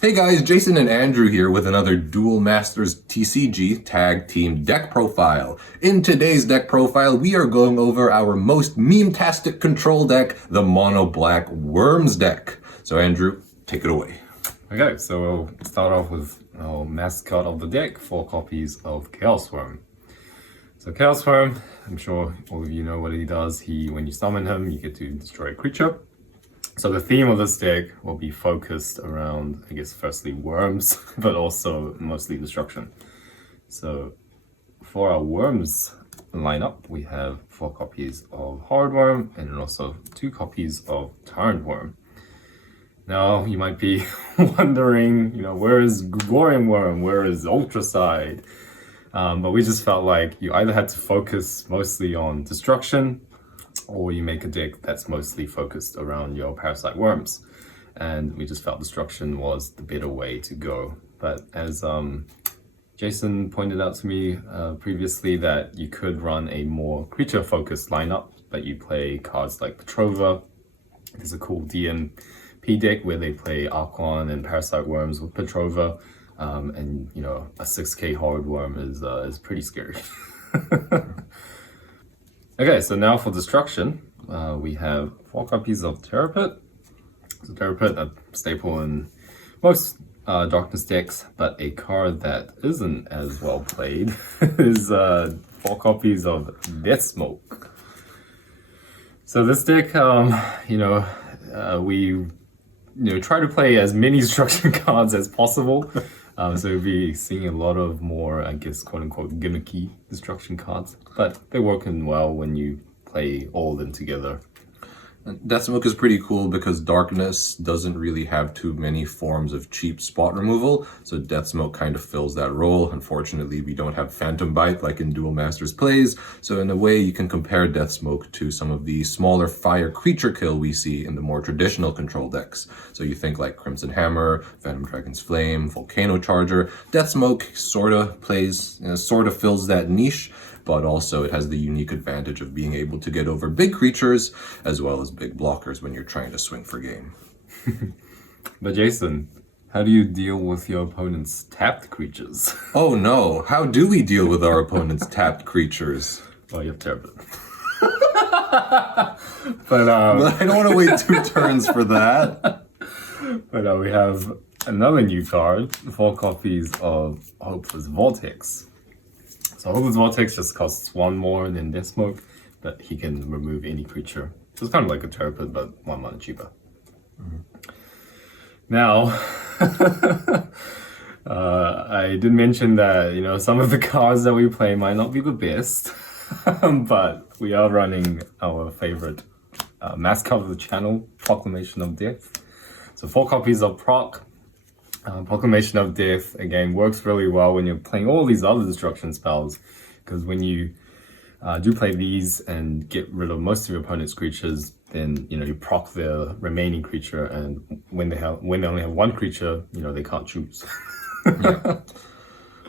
Hey guys, Jason and Andrew here with another Duel Masters TCG Tag Team Deck Profile. In today's deck profile, we are going over our most meme-tastic control deck, the Mono Black Worms deck. So Andrew, take it away. Okay, so we'll start off with our mascot of the deck, 4 copies of Chaos Worm. So Chaos Worm, I'm sure all of you know what he does. When you summon him, you get to destroy a creature. So the theme of this deck will be focused around, I guess, firstly worms, but also mostly destruction. So for our worms lineup, we have 4 copies of Hard Worm and also 2 copies of Tyrant Worm. Now you might be wondering, where is Gregorian Worm? Where is Ultracide? But we just felt like you either had to focus mostly on destruction, or you make a deck that's mostly focused around your parasite worms. And we just felt destruction was the better way to go. But as Jason pointed out to me previously, that you could run a more creature-focused lineup, but you play cards like Petrova. There's a cool DMP deck where they play Archon and parasite worms with Petrova. And a 6k hard worm is pretty scary. Okay, so now for destruction, we have 4 copies of Terror Pit. So Terror Pit, a staple in most Darkness decks, but a card that isn't as well played is 4 copies of Death Smoke. So this deck, we try to play as many destruction cards as possible. So we'll be seeing a lot of more, I guess, quote-unquote, gimmicky destruction cards. But they're working well when you play all of them together. Deathsmoke is pretty cool because Darkness doesn't really have too many forms of cheap spot removal, so Deathsmoke kind of fills that role. Unfortunately, we don't have Phantom Bite like in Duel Masters Plays, so in a way you can compare Deathsmoke to some of the smaller fire creature kill we see in the more traditional control decks. So you think like Crimson Hammer, Venom Dragon's Flame, Volcano Charger. Deathsmoke sort of fills that niche, but also it has the unique advantage of being able to get over big creatures as well as big blockers when you're trying to swing for game. But Jason, how do you deal with your opponent's tapped creatures? Oh no, how do we deal with our opponent's tapped creatures? Well, you have Terror. But I don't want to wait 2 turns for that. But we have another new card, 4 copies of Hopeless Vortex. So Hopeless Vortex just costs 1 more than Deathsmoke, but he can remove any creature. So it's kind of like a Terror Pit, but 1 mana cheaper. Mm-hmm. Now, I did mention that, some of the cards that we play might not be the best, but we are running our favorite mascot of the channel, Proclamation of Death. So 4 copies of Proc. Proclamation of Death, again, works really well when you're playing all these other destruction spells, because when you do play these and get rid of most of your opponent's creatures, then you proc their remaining creature, and when they only have 1 creature, they can't choose. Yeah.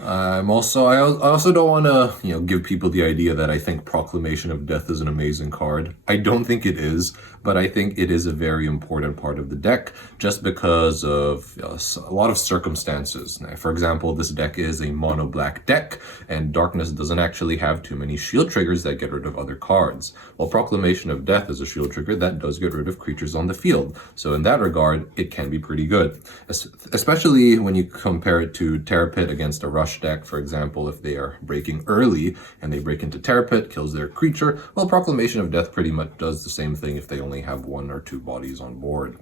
I also don't want to give people the idea that I think Proclamation of Death is an amazing card. I don't think it is, but I think it is a very important part of the deck just because of a lot of circumstances. Now, for example, this deck is a mono black deck, and Darkness doesn't actually have too many shield triggers that get rid of other cards. While Proclamation of Death is a shield trigger that does get rid of creatures on the field. So in that regard, it can be pretty good, especially when you compare it to Terror Pit against a Rush deck, for example. If they are breaking early and they break into Terror Pit, kills their creature, well, Proclamation of Death pretty much does the same thing if they only have 1 or 2 bodies on board.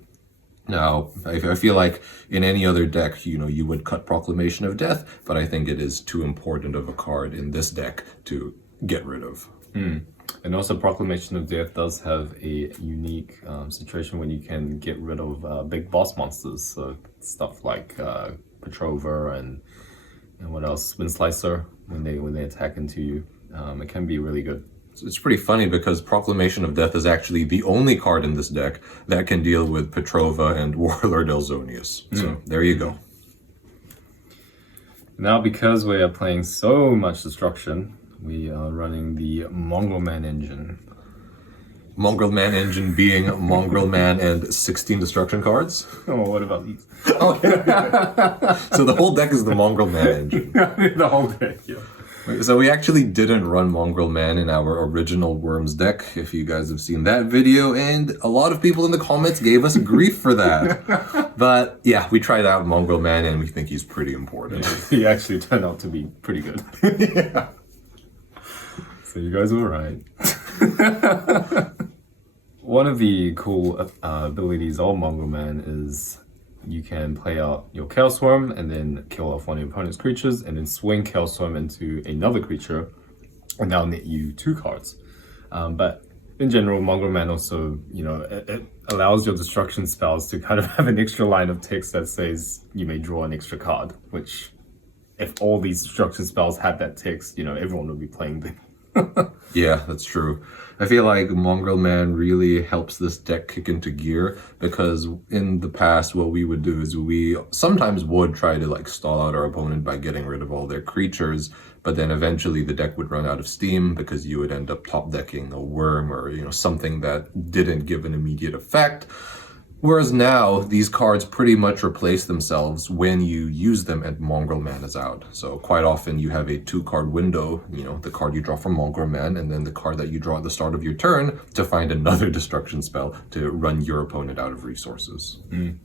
Now, I feel like in any other deck, you would cut Proclamation of Death, but I think it is too important of a card in this deck to get rid of. And also Proclamation of Death does have a unique situation when you can get rid of big boss monsters, so stuff like Petrova and what else, Wind Slicer, when they attack into you. It can be really good. It's pretty funny because Proclamation of Death is actually the only card in this deck that can deal with Petrova and Warlord Elzonius. So there you go. Now, because we are playing so much destruction, we are running the Mongo Man engine. Mongrel Man engine being Mongrel Man and 16 destruction cards. Oh, what about these? So the whole deck is the Mongrel Man engine. The whole deck, yeah. So we actually didn't run Mongrel Man in our original Worms deck, if you guys have seen that video, and a lot of people in the comments gave us grief for that. But yeah, we tried out Mongrel Man and we think he's pretty important. Yeah, he actually turned out to be pretty good. Yeah. So you guys were right. One of the cool abilities of Mongrel Man is you can play out your Chaos Worm and then kill off one of your opponent's creatures and then swing Chaos Worm into another creature and that'll net you 2 cards. But in general, Mongrel Man also, it allows your destruction spells to kind of have an extra line of text that says you may draw an extra card, which if all these destruction spells had that text, everyone would be playing them. Yeah, that's true. I feel like Mongrel Man really helps this deck kick into gear because in the past what we would do is we sometimes would try to stall out our opponent by getting rid of all their creatures, but then eventually the deck would run out of steam because you would end up top decking a worm or something that didn't give an immediate effect. Whereas now, these cards pretty much replace themselves when you use them and Mongrel Man is out. So quite often you have a 2-card window, the card you draw from Mongrel Man, and then the card that you draw at the start of your turn to find another destruction spell to run your opponent out of resources. And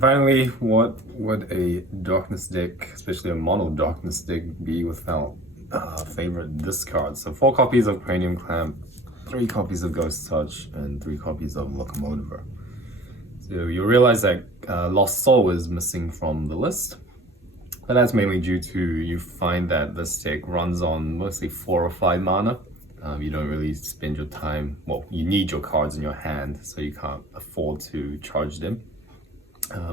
finally, what would a darkness deck, especially a mono darkness deck, be without favorite discards? So 4 copies of Cranium Clamp, 3 copies of Ghost Touch, and 3 copies of Locomotiver. So you'll realize that Lost Soul is missing from the list. But that's mainly due to you find that this deck runs on mostly 4 or 5 mana. You don't really spend your time, you need your cards in your hand, so you can't afford to charge them.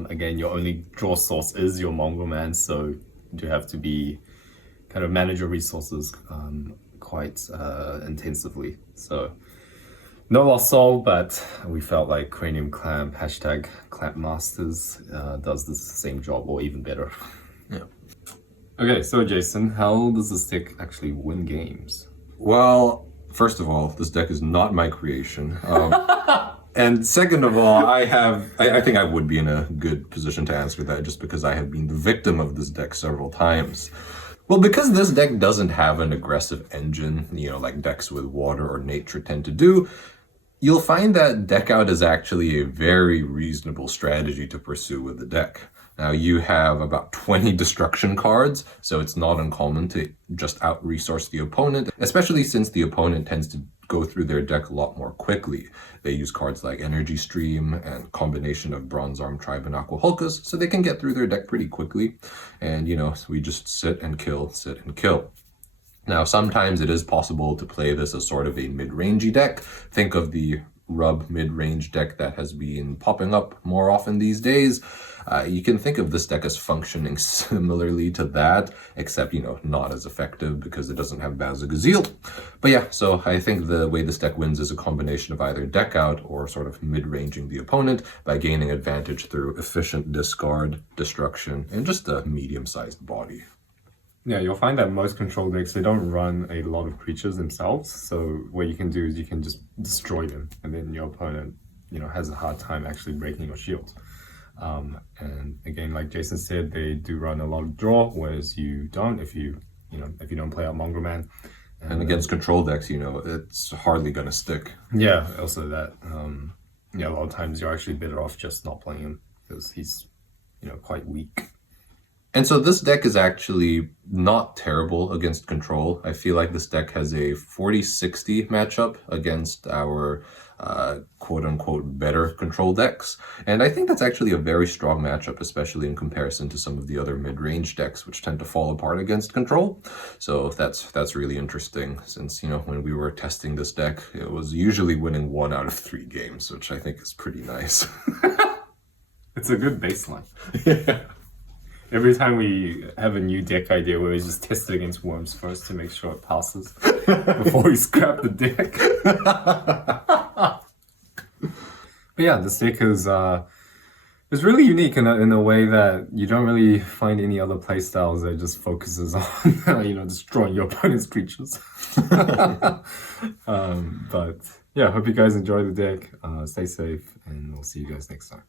Again, your only draw source is your Mongrel Man, so you have to be kind of manage your resources quite intensively. So no Lost Soul, but we felt like Cranium Clamp, #Clamp Masters does the same job or even better. Yeah. Okay, so Jason, how does this deck actually win games? Well, first of all, this deck is not my creation. And second of all, I think I would be in a good position to answer that just because I have been the victim of this deck several times. Well, because this deck doesn't have an aggressive engine, like decks with water or nature tend to do, you'll find that deck out is actually a very reasonable strategy to pursue with the deck. Now, you have about 20 destruction cards, so it's not uncommon to just out-resource the opponent, especially since the opponent tends to go through their deck a lot more quickly. They use cards like Energy Stream and combination of Bronze Arm Tribe and Aqua Hulkas, so they can get through their deck pretty quickly. And, so we just sit and kill, sit and kill. Now, sometimes it is possible to play this as sort of a mid-rangey deck. Think of the Rub mid-range deck that has been popping up more often these days. You can think of this deck as functioning similarly to that, except, not as effective because it doesn't have Bazagazil. But yeah, so I think the way this deck wins is a combination of either deck out or sort of mid-ranging the opponent by gaining advantage through efficient discard, destruction, and just a medium-sized body. Yeah, you'll find that most control decks, they don't run a lot of creatures themselves. So what you can do is you can just destroy them, and then your opponent, has a hard time actually breaking your shield. And again, like Jason said, they do run a lot of draw, whereas you don't if you don't play out Mongrel Man. And against control decks, it's hardly gonna stick. Yeah, also that. A lot of times you're actually better off just not playing him because he's, quite weak. And so this deck is actually not terrible against control. I feel like this deck has a 40-60 matchup against our quote-unquote better control decks. And I think that's actually a very strong matchup, especially in comparison to some of the other mid-range decks, which tend to fall apart against control. So that's really interesting since, when we were testing this deck, it was usually winning 1 out of 3 games, which I think is pretty nice. It's a good baseline. Yeah. Every time we have a new deck idea, we just test it against Worms first to make sure it passes before we scrap the deck. But yeah, this deck is It's really unique in a way that you don't really find any other play styles that just focuses on destroying your opponent's creatures. But yeah, hope you guys enjoy the deck. Stay safe, and we'll see you guys next time.